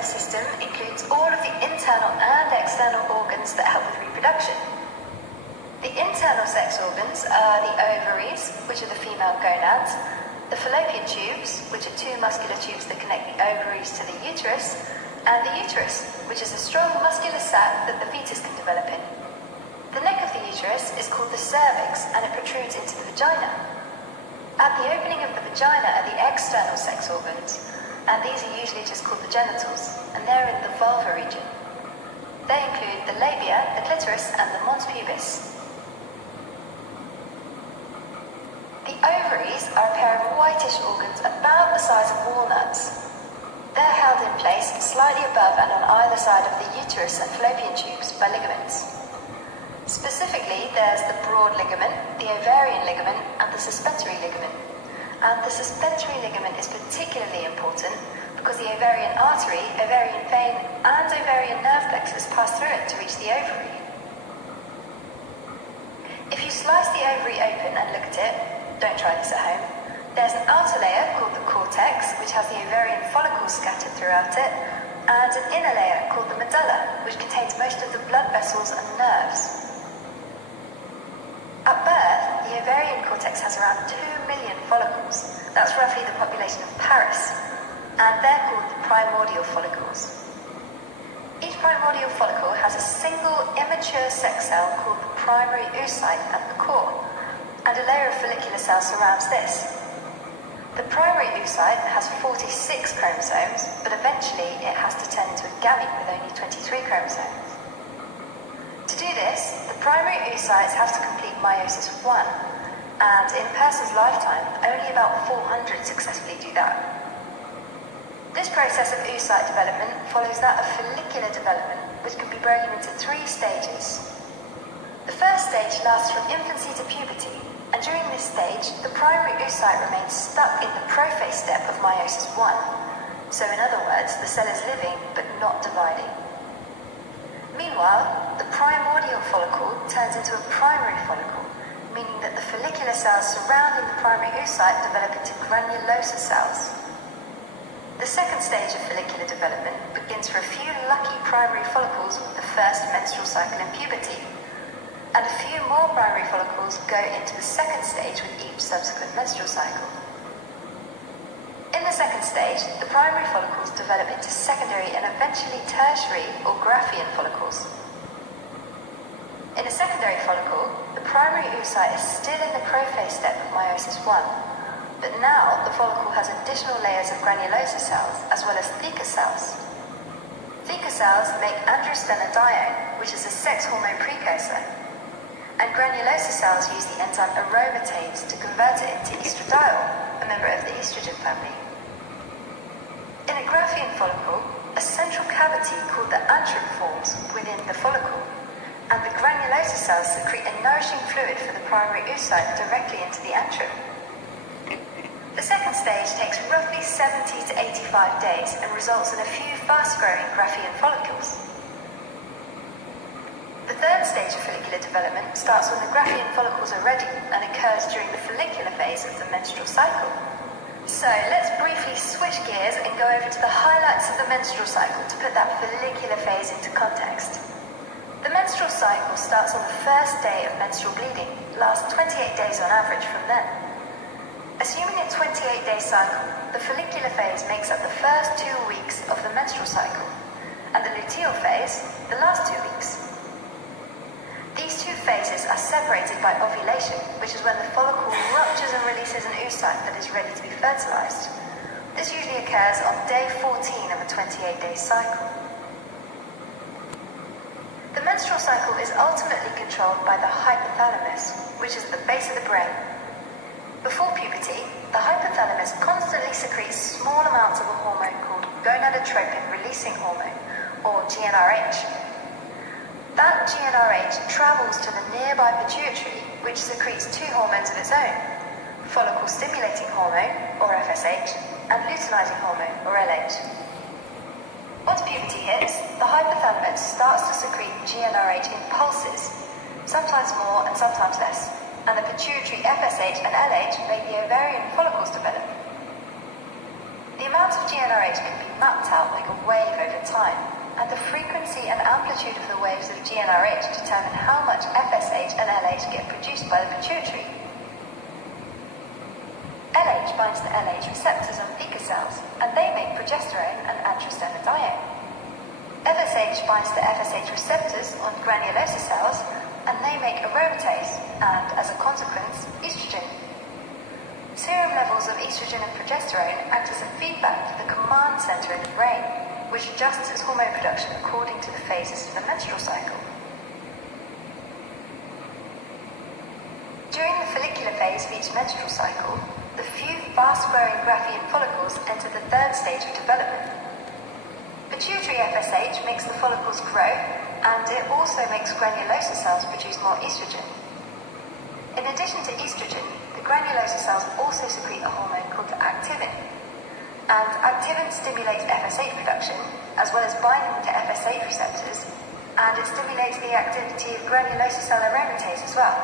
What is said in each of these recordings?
reproductive system includes all of the internal and external organs that help with reproduction. The internal sex organs are the ovaries, which are the female gonads, the fallopian tubes, which are two muscular tubes that connect the ovaries to the uterus, and the uterus, which is a strong muscular sac that the fetus can develop in. The neck of the uterus is called the cervix, and it protrudes into the vagina. At the opening of the vagina are the external sex organs, and these are usually just called the genitals, and they're in the vulva region. They include the labia, the clitoris, and the mons pubis. The ovaries are a pair of whitish organs about the size of walnuts. They're held in place slightly above and on either side of the uterus and fallopian tubes by ligaments. Specifically, there's the broad ligament, the ovarian ligament, and the suspensory ligament. And the suspensory ligament is particularly important because the ovarian artery, ovarian vein, and ovarian nerve plexus pass through it to reach the ovary. If you slice the ovary open and look at it, don't try this at home, there's an outer layer called the cortex, which has the ovarian follicles scattered throughout it, and an inner layer called the medulla, which contains most of the blood vessels and nerves. At birth, the ovarian cortex has around 2 million follicles. That's roughly the population of Paris, and they're called the primordial follicles. Each primordial follicle has a single immature sex cell called the primary oocyte at the core, and a layer of follicular cells surrounds this. The primary oocyte has 46 chromosomes, but eventually it has to turn into a gamete with only 23 chromosomes. To do this, the primary oocytes have to complete meiosis 1, and in a person's lifetime, only about 400 successfully do that. This process of oocyte development follows that of follicular development, which can be broken into 3 stages. The first stage lasts from infancy to puberty, and during this stage, the primary oocyte remains stuck in the prophase step of meiosis 1. So in other words, the cell is living but not dividing. Meanwhile, the primordial follicle turns into a primary follicle, meaning that the follicular cells surrounding the primary oocyte develop into granulosa cells. The second stage of follicular development begins for a few lucky primary follicles with the first menstrual cycle in puberty, and a few more primary follicles go into the second stage with each subsequent menstrual cycle. In the second stage, the primary follicles develop into secondary and eventually tertiary or Graafian follicles. In a secondary follicle, the primary oocyte is still in the prophase step of meiosis 1, but now the follicle has additional layers of granulosa cells as well as theca cells. Theca cells make androstenedione, which is a sex hormone precursor, and granulosa cells use the enzyme aromatase to convert it into estradiol, a member of the estrogen family. In a Graafian follicle, a central cavity called the antrum forms within the follicle, and the granulosa cells secrete a nourishing fluid for the primary oocyte directly into the antrum. The second stage takes roughly 70 to 85 days and results in a few fast-growing Graafian follicles. The third stage of follicular development starts when the Graafian follicles are ready and occurs during the follicular phase of the menstrual cycle. So let's briefly switch gears and go over to the highlights of the menstrual cycle to put that follicular phase into context. The menstrual cycle starts on the first day of menstrual bleeding, lasts 28 days on average from then. Assuming a 28-day cycle, the follicular phase makes up the first 2 weeks of the menstrual cycle, and the luteal phase, the last 2 weeks. These 2 phases are separated by ovulation, which is when the follicle ruptures and releases an oocyte that is ready to be fertilized. This usually occurs on day 14 of a 28-day cycle. The menstrual cycle is ultimately controlled by the hypothalamus, which is at the base of the brain. Before puberty, the hypothalamus constantly secretes small amounts of a hormone called gonadotropin-releasing hormone, or GnRH. That GnRH travels to the nearby pituitary, which secretes 2 hormones of its own, follicle-stimulating hormone, or FSH, and luteinizing hormone, or LH. Once puberty hits, the hypothalamus starts to secrete GnRH in pulses, sometimes more and sometimes less, and the pituitary FSH and LH make the ovarian follicles develop. The amount of GnRH can be mapped out like a wave over time, and the frequency and amplitude of the waves of GnRH determine how much FSH and LH get produced by the pituitary. LH binds to LH receptors on theca cells, and they make progesterone and androstenedione. FSH binds to FSH receptors on granulosa cells, and they make aromatase, and, as a consequence, estrogen. Serum levels of estrogen and progesterone act as a feedback for the command center in the brain, which adjusts its hormone production according to the phases of the menstrual cycle. During the follicular phase of each menstrual cycle, the few fast-growing Graafian follicles enter the third stage of development. Pituitary FSH makes the follicles grow, and it also makes granulosa cells produce more estrogen. In addition to estrogen, the granulosa cells also secrete a hormone called activin. And activin stimulates FSH production, as well as binding to FSH receptors, and it stimulates the activity of granulosa cell aromatase as well.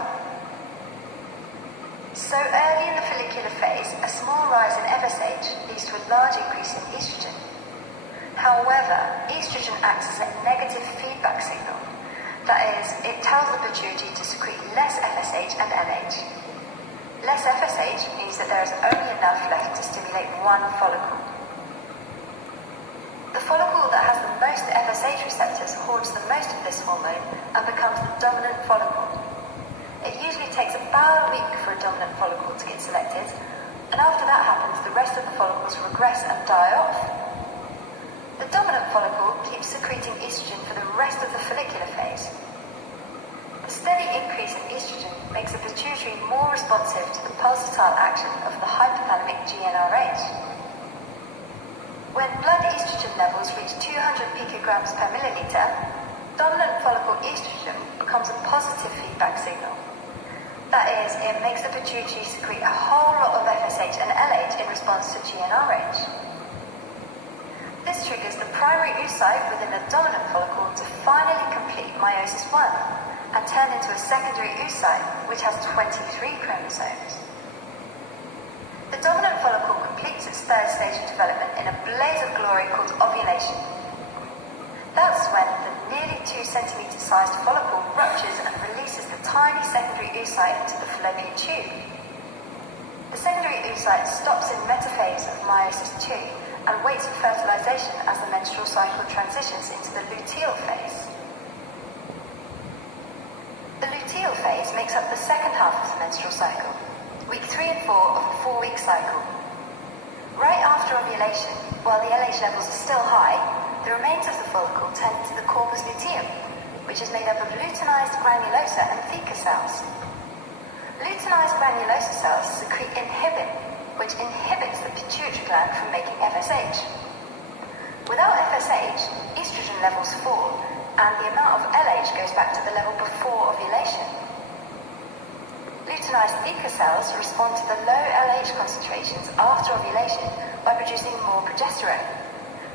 So early in the follicular phase, a small rise in FSH leads to a large increase in estrogen. However, estrogen acts as a negative feedback signal. That is, it tells the pituitary to secrete less FSH and LH. Less FSH means that there is only enough left to stimulate one follicle. The follicle that has the most FSH receptors hoards the most of this hormone and becomes the dominant follicle. It usually takes about a week for a dominant follicle to get selected, and after that happens, the rest of the follicles regress and die off. The dominant follicle keeps secreting estrogen for the rest of the follicular phase. The steady increase in estrogen makes the pituitary more responsive to the pulsatile action of the hypothalamic GnRH. When blood estrogen levels reach 200 picograms per milliliter, dominant follicle estrogen becomes a positive feedback signal. That is, it makes the pituitary secrete a whole lot of FSH and LH in response to GnRH. This triggers the primary oocyte within the dominant follicle to finally complete meiosis 1 and turn into a secondary oocyte, which has 23 chromosomes. The dominant follicle completes its third stage of development in a blaze of glory called ovulation. That's when the nearly 2 centimeter sized follicle ruptures and releases the tiny secondary oocyte into the fallopian tube. The secondary oocyte stops in metaphase of meiosis 2 and waits for fertilization as the menstrual cycle transitions into the luteal phase. The luteal phase makes up the second half of the menstrual cycle, week 3 and 4 of a 4-week cycle. Right after ovulation, while the LH levels are still high, the remains of the follicle turn into the corpus luteum, which is made up of luteinized granulosa and theca cells. Luteinized granulosa cells secrete inhibin, which inhibits the pituitary gland from making FSH. Without FSH, estrogen levels fall, and the amount of LH goes back to the level before ovulation. Luteinized theca cells respond to the low LH concentrations after ovulation by producing more progesterone.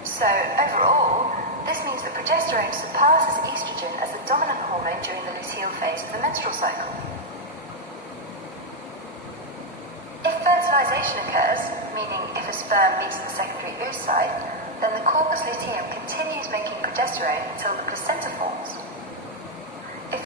So, overall, this means that progesterone surpasses estrogen as the dominant hormone during the luteal phase of the menstrual cycle. If fertilization occurs, meaning if a sperm meets the secondary oocyte, then the corpus luteum continues making progesterone until the placenta forms.